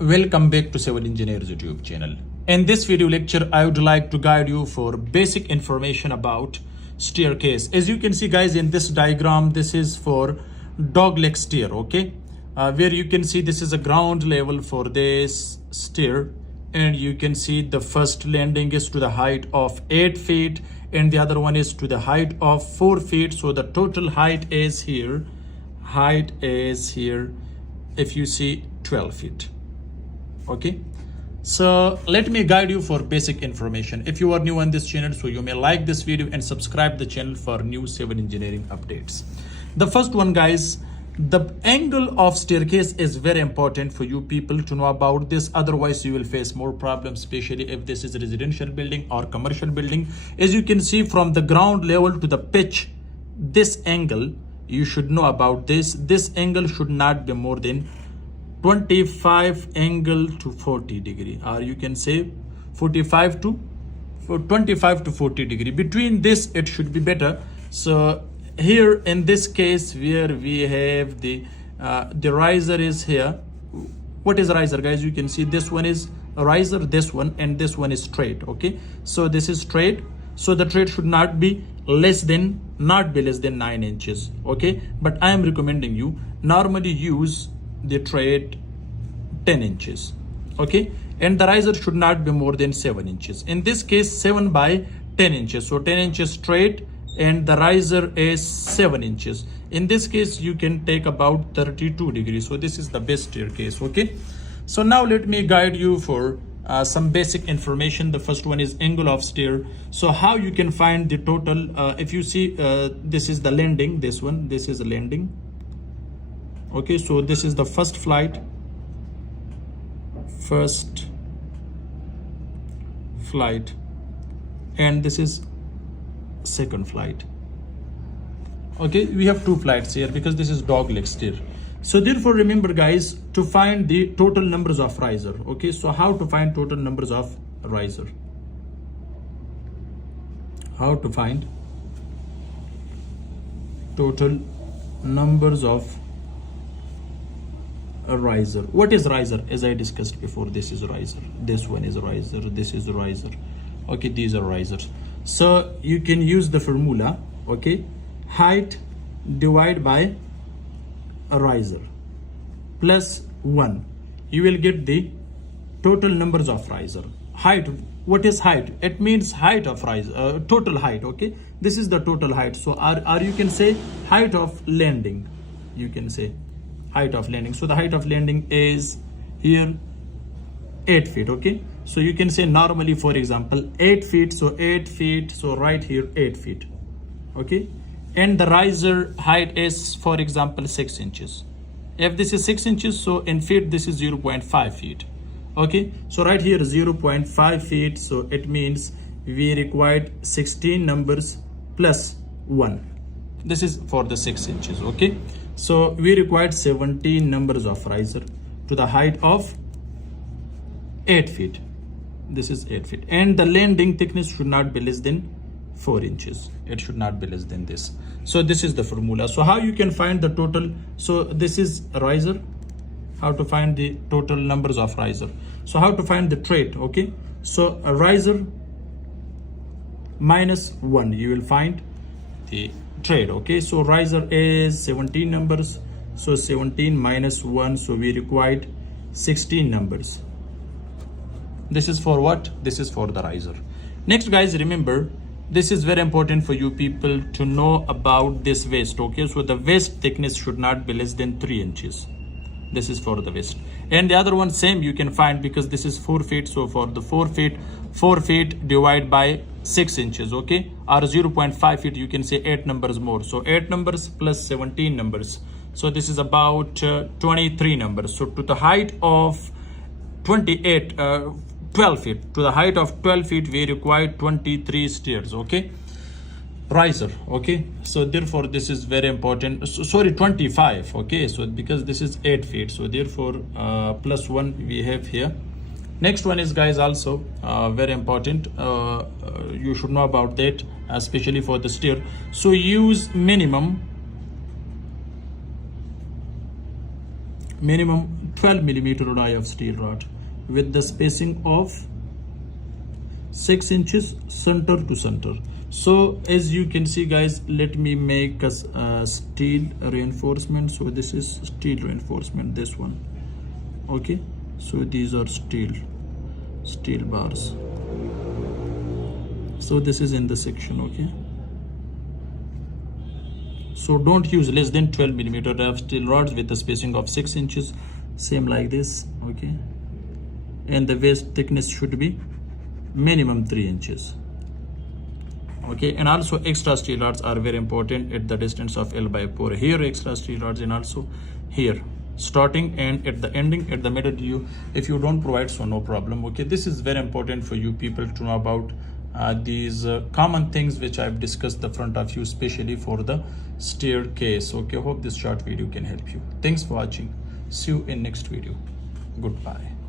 Welcome back to Civil Engineers YouTube channel. In this video lecture, I would like to guide you for basic information about staircase. As you can see guys, in this diagram, this is for dogleg stair, okay? Where you can see this is a ground level for this stair, and you can see the first landing is to the height of 8 feet and the other one is to the height of 4 feet. So the total height is here, if you see 12 feet. Okay, so let me guide you for basic information. If you are new on this channel, so you may like this video and subscribe the channel for new civil engineering updates. The first one guys, the angle of staircase is very important for you people to know about this. Otherwise you will face more problems, especially if this is a residential building or commercial building. As you can see from the ground level to the pitch, this angle you should know about this. This angle should not be more than 25 angle to 40 degree, or you can say 25 to 40 degree. Between this it should be better. So here in this case where we have the riser is here. What is riser guys? You can see this one is a riser, this one, and this one is straight. Okay, so this is straight, so the trade should not be less than 9 inches. Okay, but I am recommending you normally use the trade 10 inches. Okay, and the riser should not be more than 7 inches. In this case 7 by 10 inches, so 10 inches straight and the riser is 7 inches. In this case you can take about 32 degrees. So this is the best staircase. Okay, so now let me guide you for some basic information. The first one is angle of stair. So how you can find the total, if you see this is the landing, this is a landing. Okay, so this is the first flight, and this is second flight. Okay, we have 2 flights here because this is dogleg stair. So therefore remember guys, to find the total numbers of riser. Okay, so how to find total numbers of riser? How to find total numbers of a riser? What is riser? As I discussed before, this is riser, this one is riser, this is riser. Okay, these are risers. So you can use the formula. Okay, height divided by a riser plus 1, you will get the total numbers of riser. Height, what is height? It means height of riser, total height. Okay, this is the total height. So or you can say height of landing, you can say height of landing. So the height of landing is here 8 feet. Okay, so you can say normally, for example, 8 feet. So 8 feet, so right here 8 feet. Okay, and the riser height is, for example, 6 inches. If this is 6 inches, so in feet this is 0.5 feet. Okay, so right here 0.5 feet, so it means we required 16 numbers plus 1. This is for the 6 inches. Okay, so we required 17 numbers of riser to the height of 8 feet. This is 8 feet, and the landing thickness should not be less than 4 inches. It should not be less than this. So this is the formula. So how you can find the total? So this is a riser. How to find the total numbers of riser? So how to find the trade? Okay, so a riser minus 1, you will find the trade. Okay, so riser is 17 numbers, so 17 minus 1, so we required 16 numbers. This is for what? This is for the riser. Next guys, remember, this is very important for you people to know about this waist. Okay, so the waist thickness should not be less than 3 inches. This is for the waist, and the other one same you can find because this is 4 feet. So for the 4 feet divided by 6 inches. Okay, or 0.5 feet, you can say 8 numbers more. So 8 numbers plus 17 numbers, so this is about 23 numbers. So to the height of 12 feet, to the height of 12 feet we require 23 stairs. Okay, riser. Okay, so therefore this is very important. So, sorry, 25. Okay, so because this is 8 feet, so therefore plus 1 we have here. Next one is guys also very important. You should know about that, especially for the stair. So use minimum minimum 12 millimeter die of steel rod with the spacing of 6 inches center to center. So as you can see guys, let me make a steel reinforcement. So this is steel reinforcement, this one. Okay, so these are steel bars. So this is in the section. Okay, so don't use less than 12 millimeter of steel rods with a spacing of 6 inches, same like this. Okay, and the waist thickness should be minimum 3 inches. Okay, and also extra steel rods are very important at the distance of L/4. Here extra steel rods, and also here starting and at the ending, at the middle, if you don't provide, so no problem. Okay, this is very important for you people to know about these common things which I've discussed the front of you, especially for the staircase. Okay, hope this short video can help you. Thanks for watching. See you in next video. Goodbye.